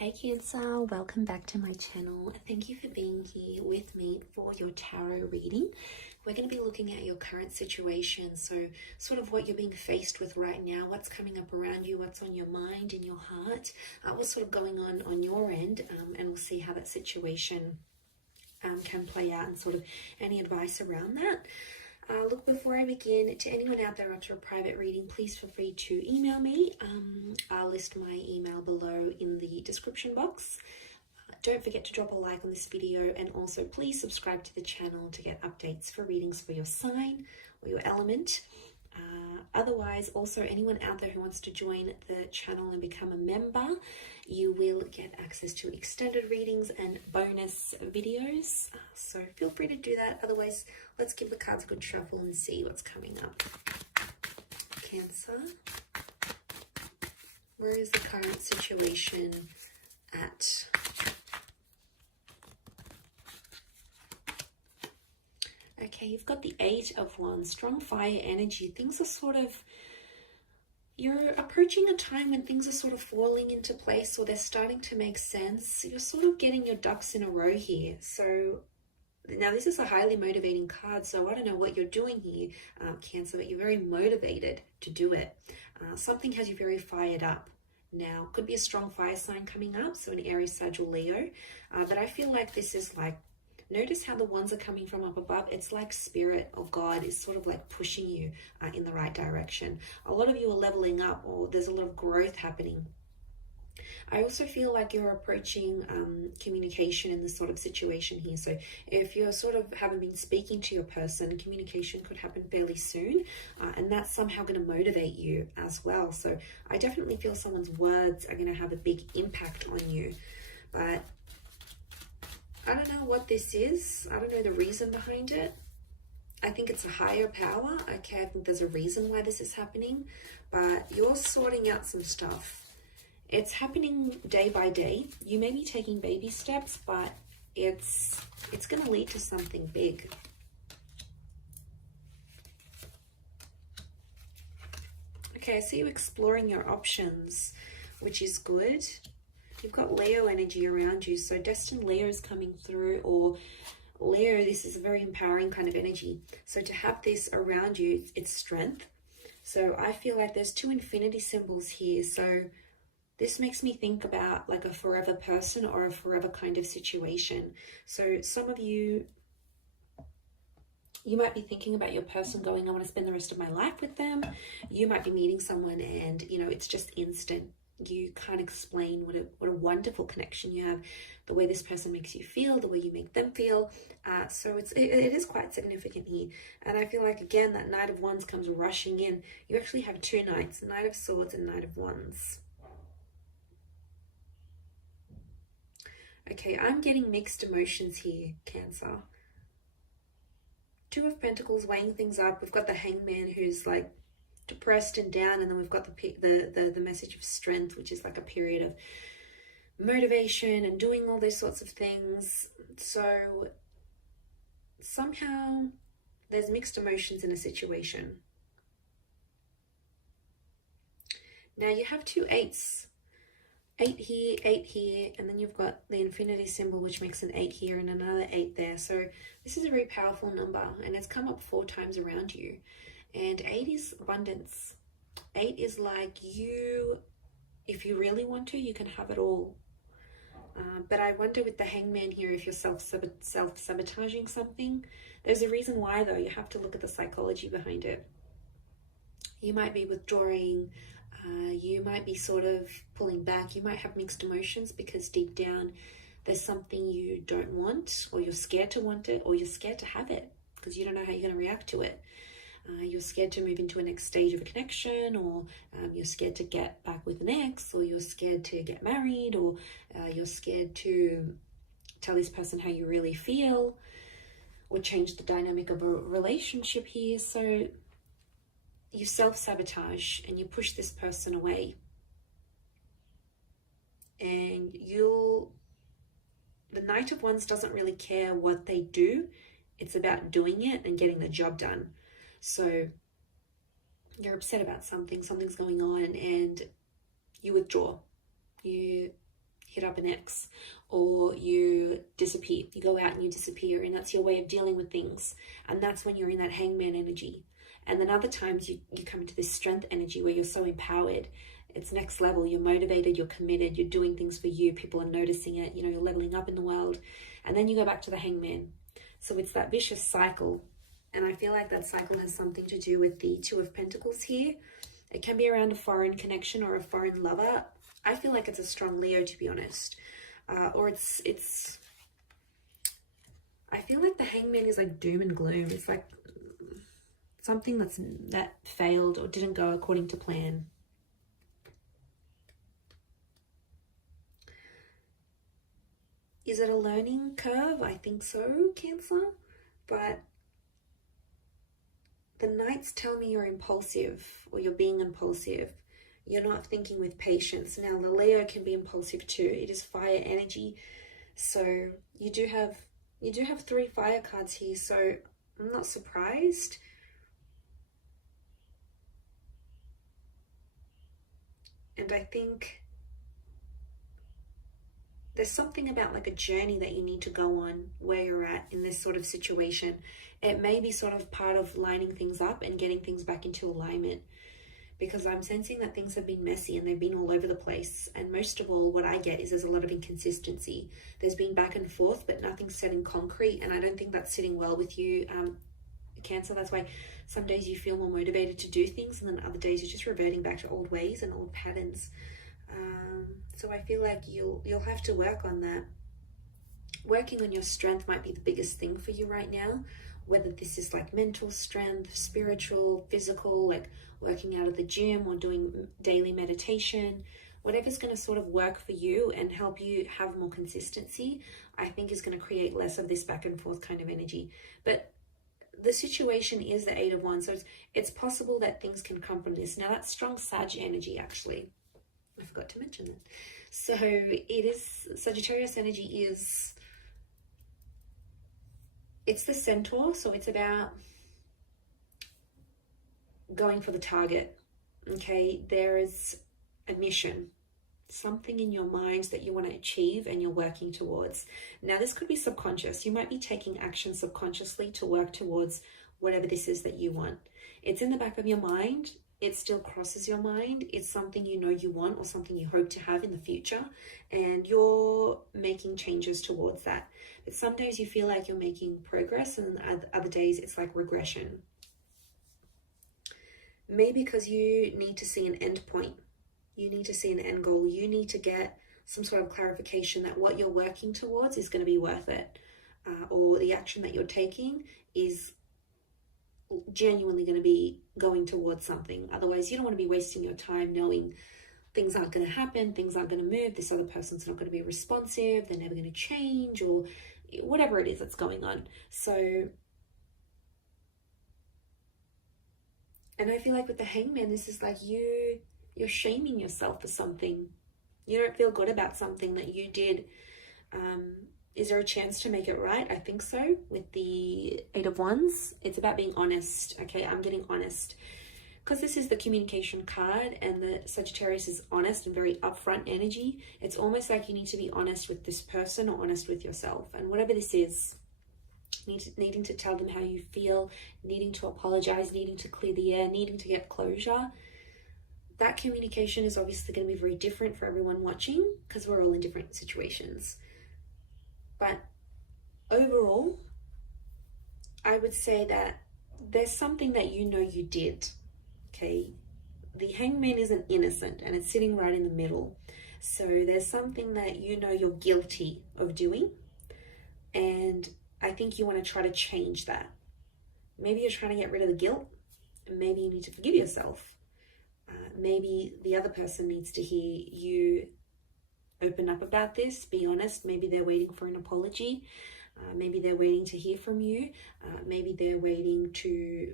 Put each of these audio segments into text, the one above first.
Hey Cancer, welcome back to my channel. Thank you for being here with me for your tarot reading. We're going to be looking at your current situation, so sort of what you're being faced with right now, what's coming up around you, what's on your mind and your heart, what's sort of going on your end, and we'll see how that situation can play out and sort of any advice around that. Look, before I begin, to anyone out there after a private reading, please feel free to email me. I'll list my email below in the description box. Don't forget to drop a like on this video, and also please subscribe to the channel to get updates for readings for your sign or your element. Otherwise, also anyone out there who wants to join the channel and become a member, you will get access to extended readings and bonus videos. So feel free to do that. Otherwise, let's give the cards a good shuffle and see what's coming up. Cancer, where is the current situation at? Okay, you've got the 8 of Wands, strong fire energy. Things are sort of, you're approaching a time when things are sort of falling into place, or they're starting to make sense. You're sort of getting your ducks in a row here. So now this is a highly motivating card, so I don't know what you're doing here, Cancer, but you're very motivated to do it. Something has you very fired up. Now, could be a strong fire sign coming up, so an Aries, Sag, or Leo. But I feel like this is like, notice how the ones are coming from up above. It's like Spirit of God is sort of like pushing you in the right direction. A lot of you are leveling up, or there's a lot of growth happening. I also feel like you're approaching communication in this sort of situation here. So if you're sort of haven't been speaking to your person, communication could happen fairly soon. And that's somehow going to motivate you as well. So I definitely feel someone's words are going to have a big impact on you. But I don't know what this is. I don't know the reason behind it. I think it's a higher power. Okay, I think there's a reason why this is happening. But you're sorting out some stuff. It's happening day by day. You may be taking baby steps, but it's going to lead to something big. Okay, I see you exploring your options, which is good. You've got Leo energy around you, so destined Leo is coming through, or Leo, this is a very empowering kind of energy. So to have this around you, it's strength. So I feel like there's 2 infinity symbols here. So this makes me think about like a forever person or a forever kind of situation. So some of you might be thinking about your person going, I want to spend the rest of my life with them. You might be meeting someone and, you know, it's just instant. You can't explain what a wonderful connection you have, the way this person makes you feel, the way you make them feel. So it is quite significant here. And I feel like, again, that Knight of Wands comes rushing in. You actually have 2 Knights, Knight of Swords and Knight of Wands. Okay, I'm getting mixed emotions here, Cancer. 2 of Pentacles weighing things up. We've got the Hangman who's like depressed and down, and then we've got the message of strength, which is like a period of motivation and doing all those sorts of things. So somehow there's mixed emotions in a situation. Now you have 2 8s, 8 here, 8 here, and then you've got the infinity symbol, which makes an 8 here and another 8 there. So this is a very powerful number, and it's come up 4 times around you. And 8 is abundance. 8 is like you, if you really want to, you can have it all. But I wonder with the Hangman here, if you're self-sabotaging something. There's a reason why, though. You have to look at the psychology behind it. You might be withdrawing. You might be sort of pulling back. You might have mixed emotions because deep down there's something you don't want, or you're scared to want it, or you're scared to have it because you don't know how you're going to react to it. You're scared to move into a next stage of a connection, or you're scared to get back with an ex, or you're scared to get married, or you're scared to tell this person how you really feel, or change the dynamic of a relationship here. So you self-sabotage and you push this person away. And the Knight of Wands doesn't really care what they do. It's about doing it and getting the job done. So you're upset about something's going on, and you withdraw. You hit up an ex, or you disappear. You go out and you disappear, and that's your way of dealing with things. And that's when you're in that hangman energy. And then other times you come into this strength energy where you're so empowered. It's next level. You're motivated, you're committed, you're doing things for you. People are noticing it. You know, you're leveling up in the world. And then you go back to the hangman. So it's that vicious cycle. And I feel like that cycle has something to do with the Two of Pentacles here. It can be around a foreign connection or a foreign lover. I feel like it's a strong Leo, to be honest. Or it's I feel like the hangman is like doom and gloom. It's like something that failed or didn't go according to plan. Is it a learning curve? I think so, Cancer. But the Knights tell me you're impulsive, or you're being impulsive. You're not thinking with patience. Now, the Leo can be impulsive too. It is fire energy. So you do have 3 fire cards here. So I'm not surprised. And I think there's something about like a journey that you need to go on where you're at in this sort of situation. It may be sort of part of lining things up and getting things back into alignment, because I'm sensing that things have been messy and they've been all over the place. And most of all, what I get is there's a lot of inconsistency. There's been back and forth, but nothing's set in concrete. And I don't think that's sitting well with you, Cancer. That's why some days you feel more motivated to do things, and then other days you're just reverting back to old ways and old patterns. So I feel like you'll have to work on that. Working on your strength might be the biggest thing for you right now, whether this is like mental strength, spiritual, physical, like working out at the gym or doing daily meditation. Whatever's going to sort of work for you and help you have more consistency, I think is going to create less of this back and forth kind of energy. But the situation is the 8 of Wands, so it's possible that things can come from this. Now, that's strong Sag energy, actually. I forgot to mention that. So it is, Sagittarius energy is, it's the Centaur, so it's about going for the target. Okay, there is a mission, something in your mind that you want to achieve and you're working towards. Now, this could be subconscious. You might be taking action subconsciously to work towards whatever this is that you want. It's in the back of your mind. It still crosses your mind. It's something you know you want or something you hope to have in the future, and you're making changes towards that. But some days you feel like you're making progress, and other days it's like regression. Maybe because you need to see an end point. You need to see an end goal. You need to get some sort of clarification that what you're working towards is going to be worth it, or the action that you're taking is genuinely going to be going towards something. Otherwise, you don't want to be wasting your time knowing things aren't going to happen, things aren't going to move, this other person's not going to be responsive, they're never going to change, or whatever it is that's going on. So, and I feel like with the Hangman, this is like you're shaming yourself for something. You don't feel good about something that you did. Is there a chance to make it right? I think so. With the 8 of Wands, it's about being honest. Okay, I'm getting honest. Because this is the communication card, and the Sagittarius is honest and very upfront energy. It's almost like you need to be honest with this person or honest with yourself. And whatever this is, needing to tell them how you feel, needing to apologize, needing to clear the air, needing to get closure. That communication is obviously going to be very different for everyone watching, because we're all in different situations. But overall, I would say that there's something that you know you did, okay? The Hangman isn't innocent, and it's sitting right in the middle. So there's something that you know you're guilty of doing, and I think you want to try to change that. Maybe you're trying to get rid of the guilt, and maybe you need to forgive yourself. Maybe the other person needs to hear you open up about this, be honest. Maybe they're waiting for an apology. Maybe they're waiting to hear from you. Maybe they're waiting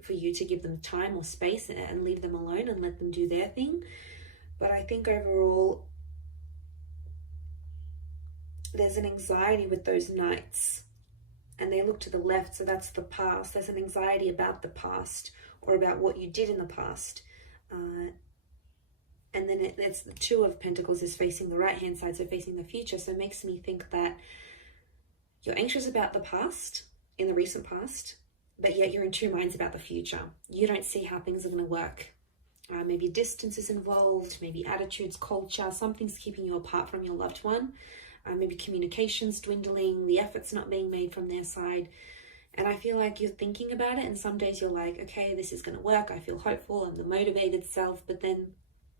for you to give them time or space and leave them alone and let them do their thing. But I think overall, there's an anxiety with those Knights, and they look to the left, so that's the past. There's an anxiety about the past, or about what you did in the past. And then it's the Two of Pentacles is facing the right hand side, so facing the future. So it makes me think that you're anxious about the past, in the recent past, but yet you're in two minds about the future. You don't see how things are going to work. Maybe distance is involved, maybe attitudes, culture, something's keeping you apart from your loved one. Maybe communication's dwindling, the effort's not being made from their side. And I feel like you're thinking about it, and some days you're like, okay, this is going to work. I feel hopeful. I'm the motivated self. But then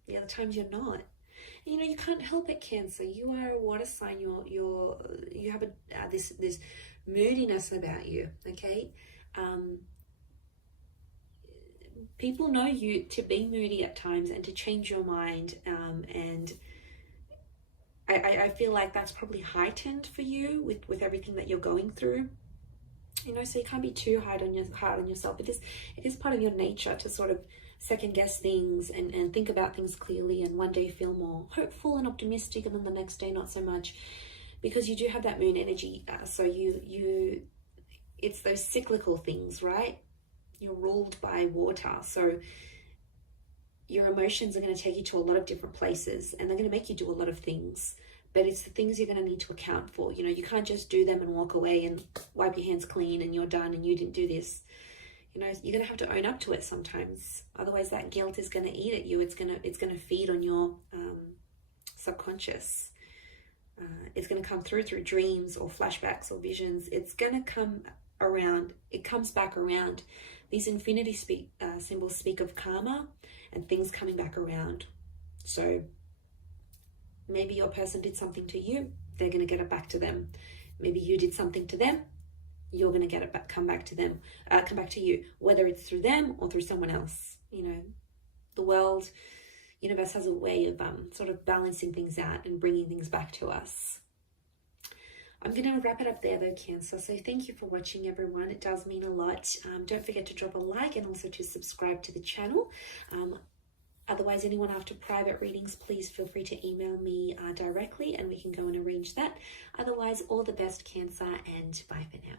the other times you're not. And, you know, you can't help it, Cancer. You are a water sign. You have this moodiness about you. Okay. People know you to be moody at times and to change your mind. And I feel like that's probably heightened for you with everything that you're going through. You know, so you can't be too hard on yourself. But it is part of your nature to sort of second guess things and think about things clearly, and one day feel more hopeful and optimistic, and then the next day not so much, because you do have that moon energy. So it's those cyclical things, right? You're ruled by water, so your emotions are going to take you to a lot of different places, and they're going to make you do a lot of things. But it's the things you're going to need to account for. You know, you can't just do them and walk away and wipe your hands clean and you're done and you didn't do this. You know, you're going to have to own up to it sometimes. Otherwise, that guilt is going to eat at you. It's going to feed on your subconscious. It's going to come through dreams or flashbacks or visions. It's going to come around. It comes back around. These infinity symbols speak of karma and things coming back around. So maybe your person did something to you, they're going to get it back to them. Maybe you did something to them, you're going to get it back, come back to you, whether it's through them or through someone else. You know, the world, universe has a way of sort of balancing things out and bringing things back to us. I'm going to wrap it up there though, Cancer. So thank you for watching, everyone. It does mean a lot. Don't forget to drop a like and also to subscribe to the channel. Otherwise, anyone after private readings, please feel free to email me directly and we can go and arrange that. Otherwise, all the best, Cancer, and bye for now.